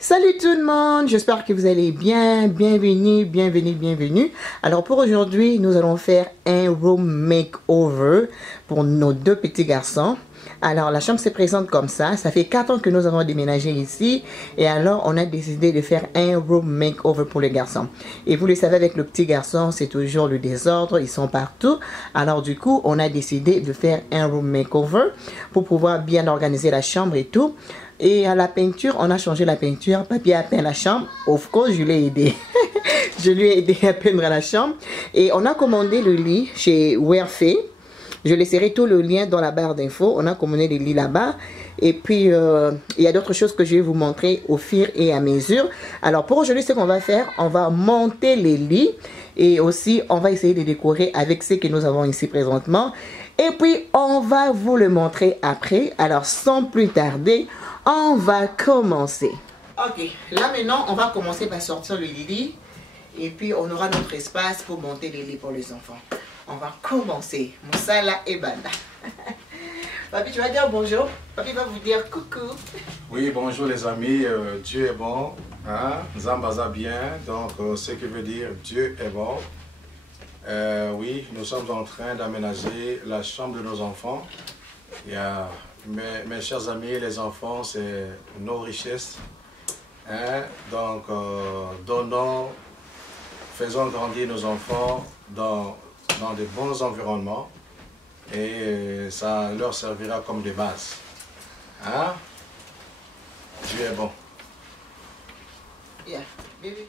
Salut tout le monde, j'espère que vous allez bien, bienvenue. Alors pour aujourd'hui, nous allons faire un room makeover pour nos deux petits garçons. Alors la chambre se présente comme ça fait 4 ans que nous avons déménagé ici et alors on a décidé de faire un room makeover pour les garçons. Et vous le savez, avec le petit garçon, c'est toujours le désordre, ils sont partout. Alors du coup, on a décidé de faire un room makeover pour pouvoir bien organiser la chambre et tout. Et à la peinture, on a changé la peinture. Papy a peint la chambre. Of course, je l'ai aidé. Je lui ai aidé à peindre la chambre. Et on a commandé le lit chez Werfé. Je laisserai tout le lien dans la barre d'infos. On a commandé le lit là-bas. Et puis, il y a d'autres choses que je vais vous montrer au fur et à mesure. Alors, pour aujourd'hui, ce qu'on va faire, on va monter les lits. Et aussi, on va essayer de décorer avec ce que nous avons ici présentement. Et puis, on va vous le montrer après. Alors, sans plus tarder, on va commencer. Ok, là maintenant, on va commencer par sortir le lit. Et puis, on aura notre espace pour monter les lits pour les enfants. On va commencer. Moussala et Banda. Papi, tu vas dire bonjour. Papi va vous dire coucou. Oui, bonjour les amis. Dieu est bon. Hein? Zambaza bien. Donc, ce qui veut dire Dieu est bon. Oui, nous sommes en train d'aménager la chambre de nos enfants. Mes chers amis, les enfants, c'est nos richesses. Hein? Donc, donnons, faisons grandir nos enfants dans de bons environnements et ça leur servira comme des bases. Hein? Dieu est bon. Yeah, baby.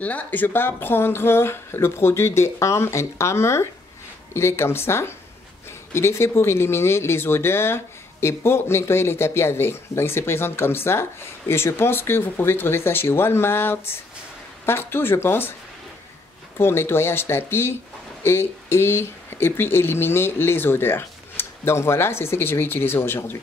Là, je vais prendre le produit des Arm & Hammer. Il est comme ça. Il est fait pour éliminer les odeurs et pour nettoyer les tapis avec. Donc, il se présente comme ça. Et je pense que vous pouvez trouver ça chez Walmart. Partout, je pense. Pour nettoyage tapis et puis éliminer les odeurs. Donc, voilà, c'est ce que je vais utiliser aujourd'hui.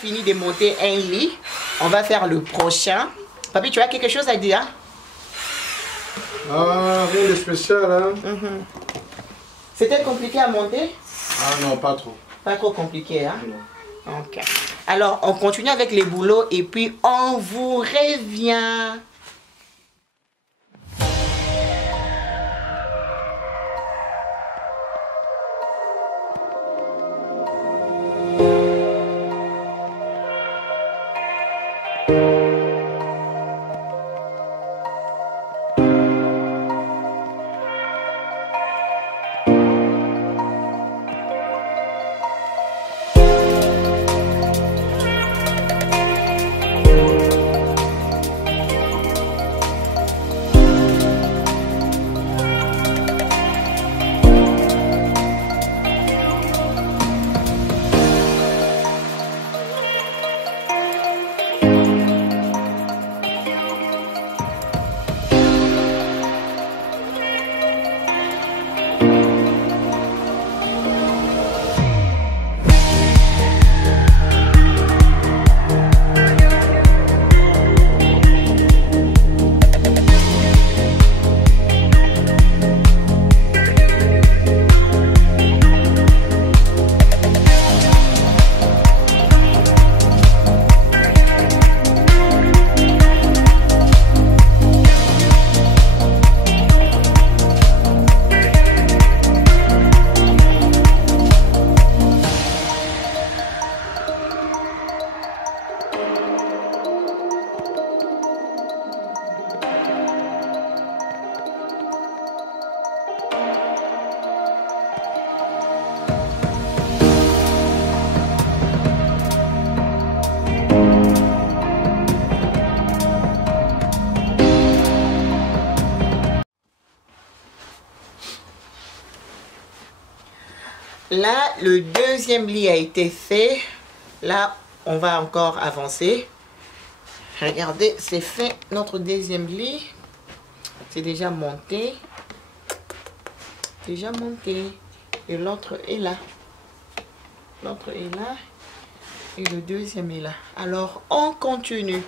fini de monter un lit. On va faire le prochain. Papi, tu as quelque chose à dire? Ah, rien de spécial, hein? C'était compliqué à monter? Ah non, pas trop. Pas trop compliqué, hein? Non. Ok. Alors, on continue avec les boulots et puis on vous revient. Là, le deuxième lit a été fait. Là, on va encore avancer. Regardez, c'est fait notre deuxième lit. C'est déjà monté. Déjà monté. Et l'autre est là. L'autre est là. Et le deuxième est là. Alors, on continue.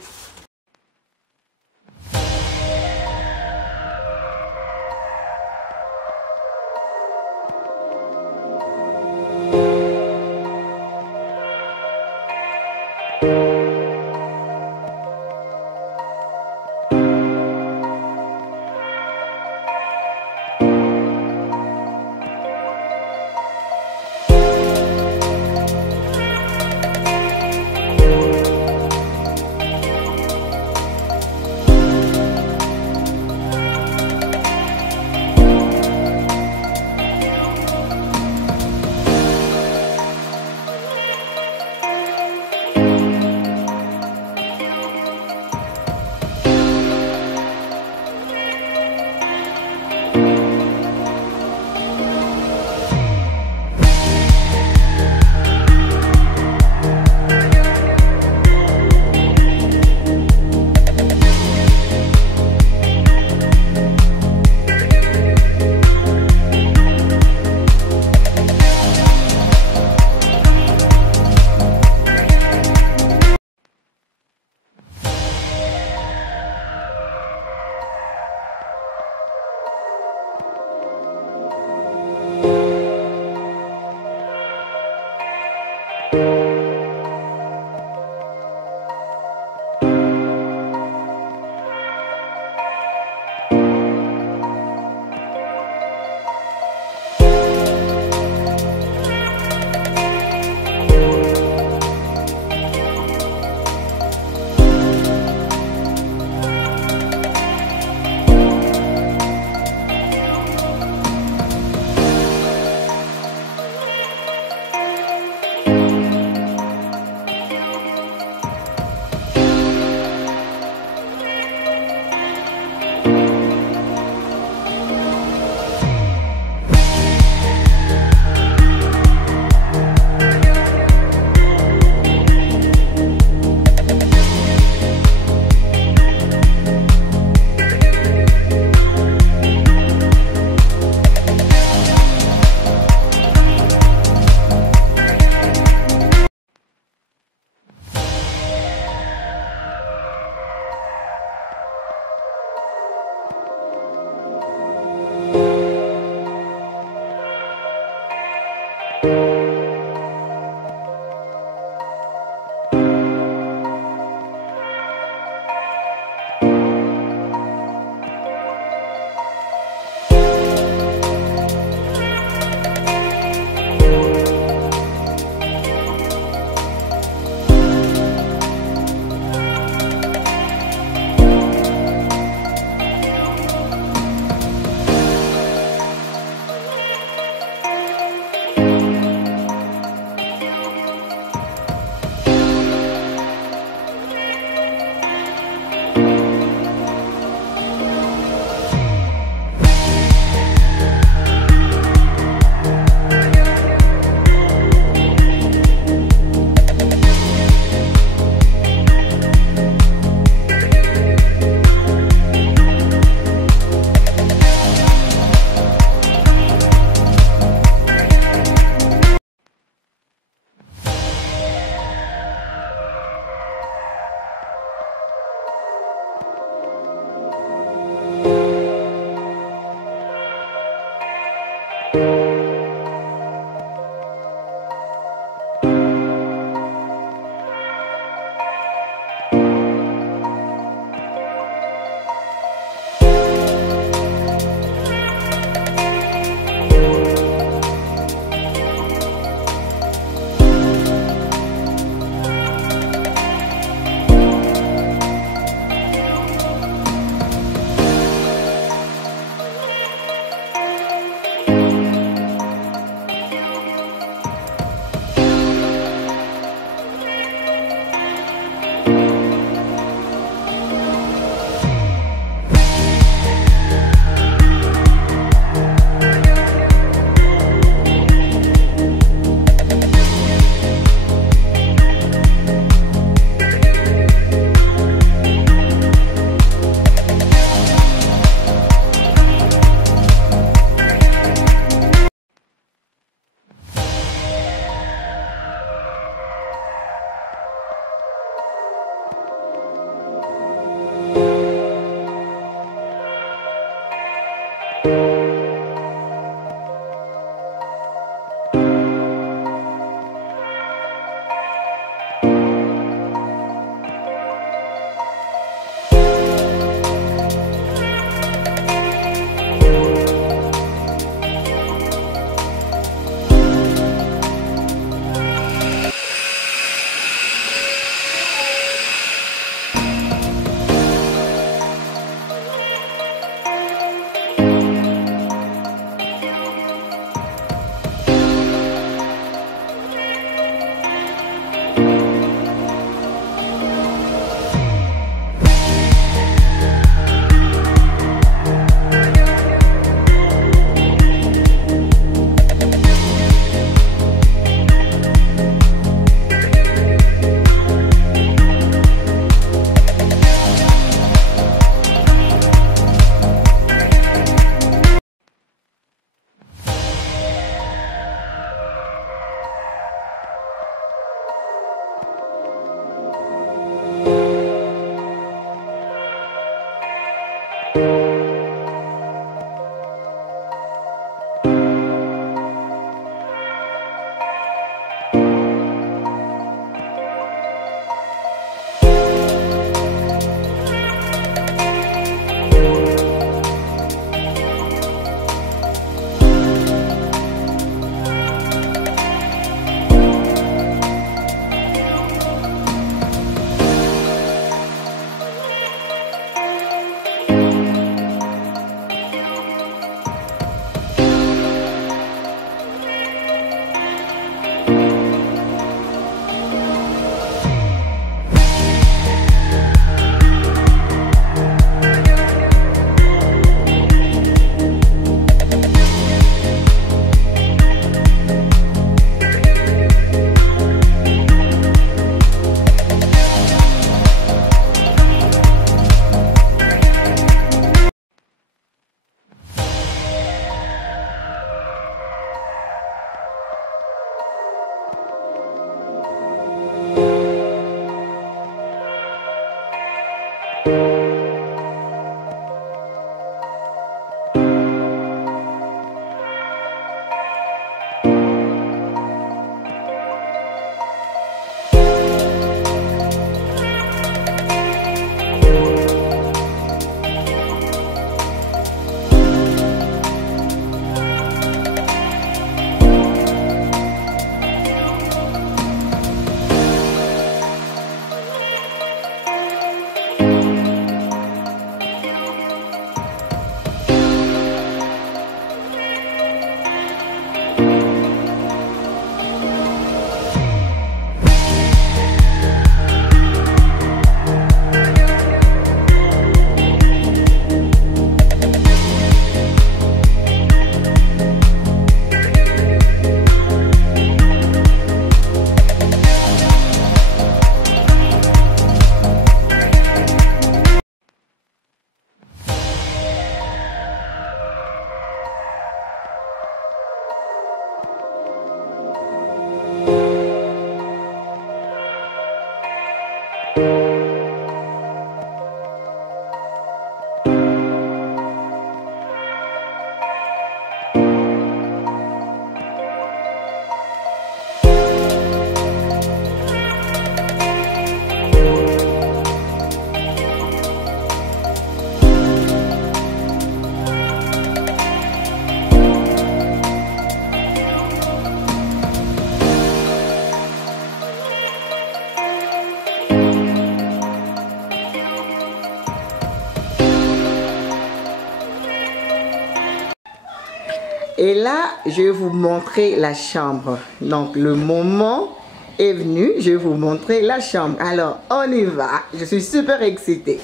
Et là, je vais vous montrer la chambre. Donc, le moment est venu. Je vais vous montrer la chambre. Alors, on y va. Je suis super excitée.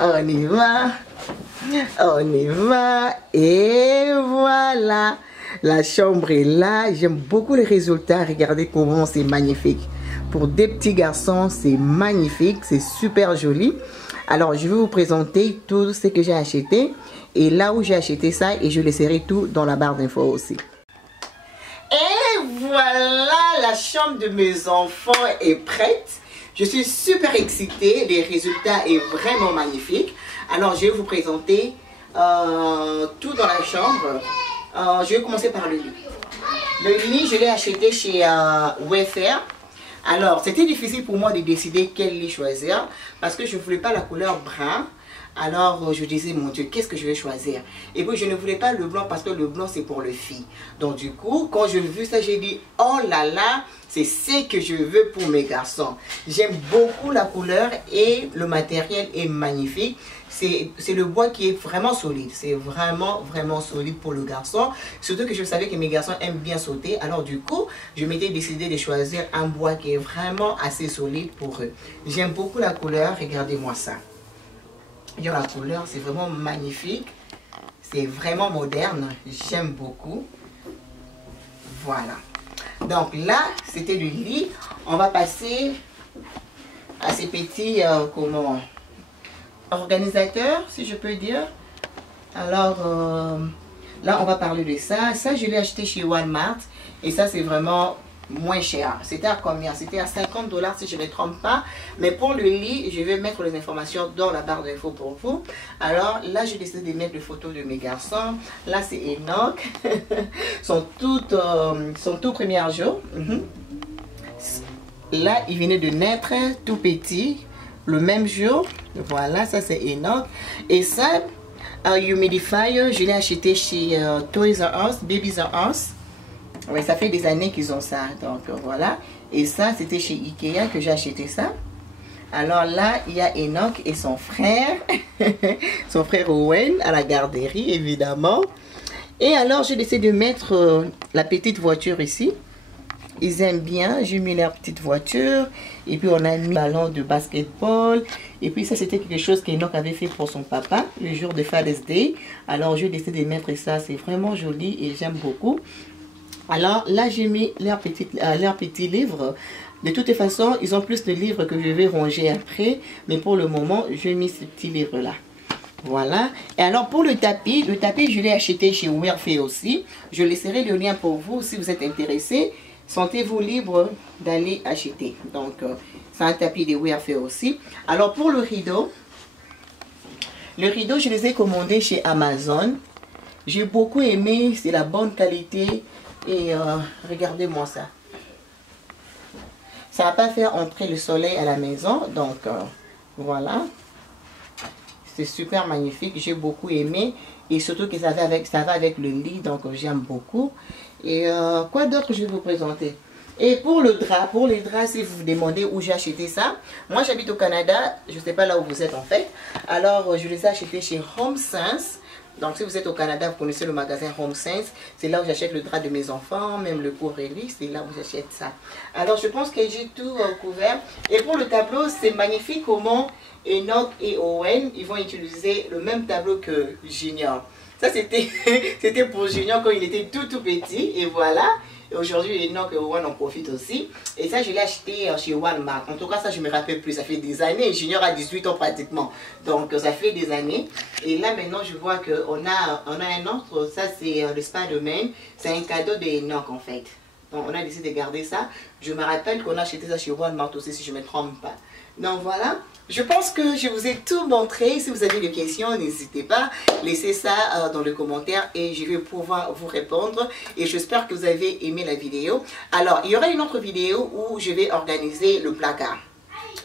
On y va. On y va. Et voilà. La chambre est là. J'aime beaucoup les résultats. Regardez comment c'est magnifique. Pour des petits garçons, c'est magnifique. C'est super joli. Alors, je vais vous présenter tout ce que j'ai acheté. Et là où j'ai acheté ça, et je laisserai tout dans la barre d'infos aussi. Et voilà, la chambre de mes enfants est prête. Je suis super excitée. Les résultats sont vraiment magnifiques. Alors, je vais vous présenter tout dans la chambre. Je vais commencer par le lit. Le lit, je l'ai acheté chez Wayfair. Alors, c'était difficile pour moi de décider quel lit choisir parce que je ne voulais pas la couleur brun. Alors, je disais, mon Dieu, qu'est-ce que je vais choisir? Et puis, je ne voulais pas le blanc parce que le blanc, c'est pour les filles. Donc, du coup, quand j'ai vu ça, j'ai dit, oh là là, c'est ce que je veux pour mes garçons. J'aime beaucoup la couleur et le matériel est magnifique. C'est le bois qui est vraiment solide. C'est vraiment solide pour le garçon. Surtout que je savais que mes garçons aiment bien sauter. Alors du coup, je m'étais décidé de choisir un bois qui est vraiment assez solide pour eux. J'aime beaucoup la couleur. Regardez-moi ça. La couleur, c'est vraiment magnifique. C'est vraiment moderne. J'aime beaucoup. Voilà. Donc là, c'était le lit. On va passer à ces petits... organisateurs, si je peux dire. Alors, là, on va parler de ça. Ça, je l'ai acheté chez Walmart. Et ça, c'est vraiment moins cher. C'était à combien? C'était à 50 $, si je ne me trompe pas. Mais pour le lit, je vais mettre les informations dans la barre d'infos pour vous. Alors, là, j'ai décidé de mettre les photos de mes garçons. Là, c'est Enoch. son tout premier jour. Là, il venait de naître, tout petit. Le même jour, voilà, ça c'est Enoch. Et ça, humidifier, je l'ai acheté chez Toys R Us, Babies R Us. Oui, ça fait des années qu'ils ont ça, donc voilà. Et ça, c'était chez Ikea que j'ai acheté ça. Alors là, il y a Enoch et son frère, son frère Owen à la garderie, évidemment. Et alors, j'ai décidé de mettre la petite voiture ici. Ils aiment bien, j'ai mis leur petite voiture. Et puis on a mis un ballon de basketball. Et puis ça c'était quelque chose qu'Enoch avait fait pour son papa le jour de Father's Day. Alors j'ai décidé de mettre ça, c'est vraiment joli et j'aime beaucoup. Alors là j'ai mis leur petit livre. De toutes façons, ils ont plus de livres que je vais ranger après. Mais pour le moment, j'ai mis ce petit livre là. Voilà. Et alors pour le tapis je l'ai acheté chez Wayfair aussi. Je laisserai le lien pour vous si vous êtes intéressés. Sentez-vous libre d'aller acheter. Donc, c'est un tapis de Wayfair aussi. Alors, pour le rideau, je les ai commandés chez Amazon. J'ai beaucoup aimé. C'est la bonne qualité. Et regardez-moi ça. Ça ne va pas faire entrer le soleil à la maison. Donc, voilà. C'est super magnifique. J'ai beaucoup aimé. Et surtout que ça va avec le lit. Donc, j'aime beaucoup. Et quoi d'autre je vais vous présenter? Et pour les draps, si vous vous demandez où j'ai acheté ça, moi j'habite au Canada, je ne sais pas là où vous êtes en fait. Alors je les ai achetés chez HomeSense. Donc si vous êtes au Canada, vous connaissez le magasin HomeSense. C'est là où j'achète le drap de mes enfants, même le courrier, c'est là où j'achète ça. Alors je pense que j'ai tout couvert. Et pour le tableau, c'est magnifique comment Enoch et Owen, ils vont utiliser le même tableau que Junior. Ça, c'était pour Junior quand il était tout petit. Et voilà. Et aujourd'hui, Enoch et Owen en profitent aussi. Et ça, je l'ai acheté chez Walmart. En tout cas, ça, je ne me rappelle plus. Ça fait des années. Junior a 18 ans pratiquement. Donc, ça fait des années. Et là, maintenant, je vois qu'on a un autre. Ça, c'est le Spider-Man. C'est un cadeau d'Enoch, en fait. Donc, on a décidé de garder ça. Je me rappelle qu'on a acheté ça chez Walmart aussi, si je ne me trompe pas. Donc, voilà. Je pense que je vous ai tout montré. Si vous avez des questions, n'hésitez pas. Laissez ça dans les commentaires et je vais pouvoir vous répondre. Et j'espère que vous avez aimé la vidéo. Alors, il y aura une autre vidéo où je vais organiser le placard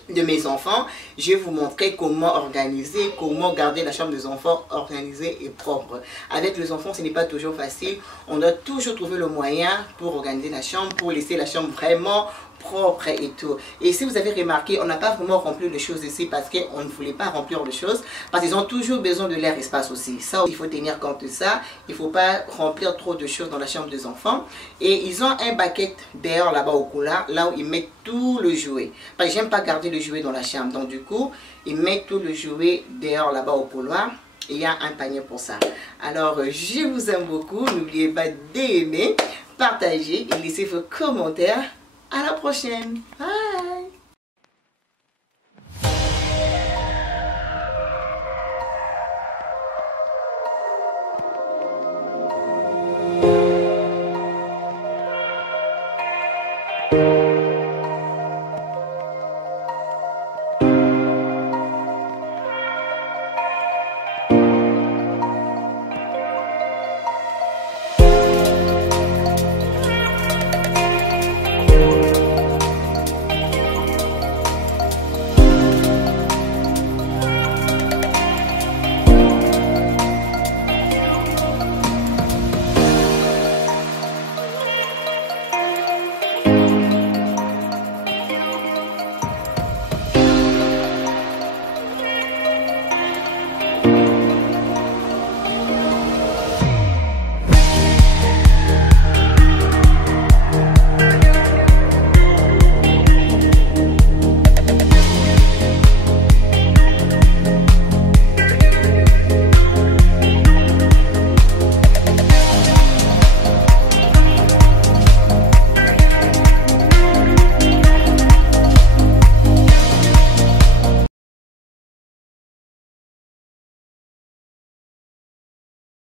de mes enfants. Je vais vous montrer comment organiser, comment garder la chambre des enfants organisée et propre. Avec les enfants, ce n'est pas toujours facile. On doit toujours trouver le moyen pour organiser la chambre, pour laisser la chambre vraiment propre et tout. Et si vous avez remarqué, on n'a pas vraiment rempli les choses ici parce qu'on ne voulait pas remplir les choses, parce qu'ils ont toujours besoin de leur espace aussi. Ça, il faut tenir compte de ça. Il ne faut pas remplir trop de choses dans la chambre des enfants. Et ils ont un bucket dehors là-bas au couloir, là où ils mettent tout le jouet. Parce que j'aime pas garder le jouet dans la chambre. Donc du coup, ils mettent tout le jouet dehors là-bas au couloir. Et il y a un panier pour ça. Alors, je vous aime beaucoup. N'oubliez pas d'aimer, partager et laisser vos commentaires. À la prochaine. Bye.